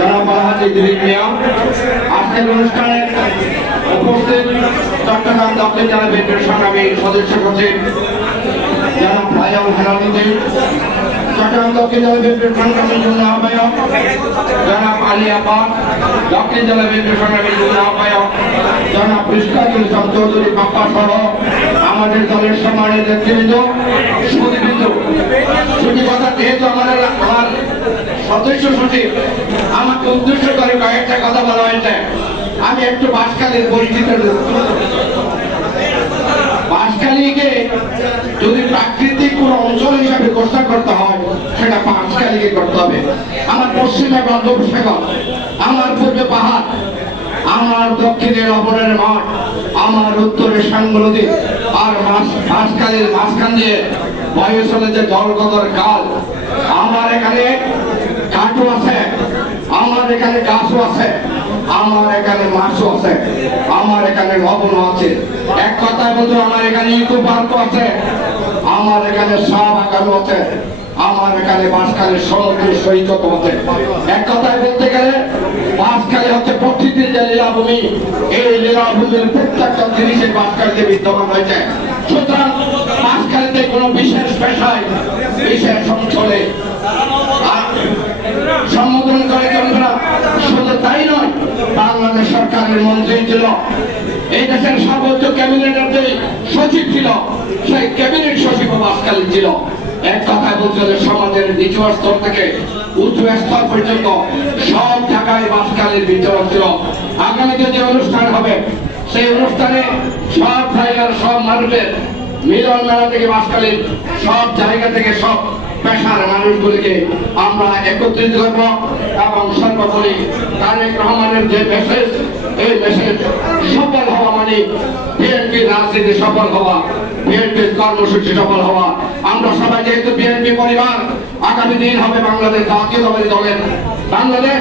জনাব আলহাজি দিলীপ মিয়া। আজকের অনুষ্ঠানে উপস্থিত চট্টগ্রাম দক্ষিণ জেলা বিএনপির সংগ্রামী সদস্য সচিব জনাব ফাইজুল হেলালুদ্দিন, চট্টগ্রাম দক্ষিণ জেলা বিএনপির সংগ্রামী যুগ্ম আহ্বায়ক জনাব আলী আব্বাস, দক্ষিণ জেলা বিএনপির সংগ্রামী যুগ্ম আহ্বায়ক জনাব ইশকাকুল ইসলাম চৌধুরী পাপ্পা সহ আমাদের দলের সম্মানিত নেতৃবৃন্দ, সুধীবৃন্দ। ছুটি কথা যেহেতু আমার সদস্য সচিব আমাকে উদ্দেশ্য করে কয়েকটা কথা বলা হয়েছে, আমি একটু বাঁশখালীর পরিচিত। বাঁশখালীকে যদি প্রাকৃতিক কোন অঞ্চল হিসাবে ঘোষণা করতে হয় সেটা বাঁশখালীকে করতে হবে। আমার পশ্চিমে বঙ্গোপসাগর, আমার পূর্বে পাহাড়, আমার দক্ষিণে লবণের মাঠ, আমার উত্তরে সাঙ্গ নদী, আর বাঁশখালীর মাঝখান দিয়ে বয়ে চলে যে জলগদর কাল। আমার এখানে কাঠও আছে, আমার এখানে গাছও আছে, আমার এখানে মাছও আছে, আমার এখানে লবণও আছে। এক কথায় বলতে আমার এখানে ইকো পার্কও আছে, আমার এখানে চা বাগানও আছে, আমার এখানে বাঁশখালীর সমুদ্র সৈকত আছে। এক কথায় বলতে গেলে বাঁশখালী হচ্ছে প্রকৃতির যে লীলাভূমি, এই লীলাভূমির প্রত্যেকটা জিনিসের বাঁশখালীতে বিদ্যমান হয়েছে। সুতরাং বাঁশখালীতে কোনো বিশেষ পেশায় বিশেষ অঞ্চলে সম্বোধন করে চন্দ্রা শুধু তাই নয়, বাংলাদেশ সরকারের মন্ত্রী ছিল, এই দেশের সর্বোচ্চ ক্যাবিনেটের যে সচিব ছিল সেই ক্যাবিনেট সচিব বাঁশখালী ছিল। এক কথায় বলতে হলে সমাজের নিচু স্তর থেকে উঁচু স্তর পর্যন্ত সব জায়গায় বাঁশখালীর বিচরণ ছিল। আগামীতে যে অনুষ্ঠান হবে সেই অনুষ্ঠানে সব জায়গার সব মানুষের মিলন মেলা থেকে বাঁশখালীর সব জায়গা থেকে সব পেশার মানুষগুলিকে আমরা একত্রিত করব এবং সর্বোপরি তারেক রহমানের যে মেসেজ, এই মেসেজ সফল হওয়া মানে বিএনপির রাজনীতি সফল হওয়া, বিএনপির কর্মসূচি সফল হওয়া। আমরা সবাই যেহেতু বিএনপি পরিবার, আগামী দিন হবে বাংলাদেশ জাতীয়তাবাদী দলের বাংলাদেশ,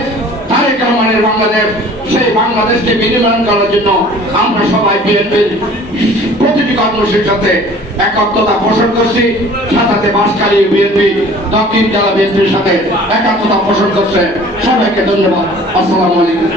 তারেক রহমানের বাংলাদেশ। সেই বাংলাদেশকে বিনির্মাণ করার জন্য আমরা সবাই বিএনপির প্রতিটি কর্মসূচির সাথে একাত্মতা পোষণ করছি। সাথে বাঁশখালী বিএনপি দক্ষিণ জেলা বিএনপির সাথে একাত্মতা পোষণ করছে। সবাইকে ধন্যবাদ। আসসালামু আলাইকুম।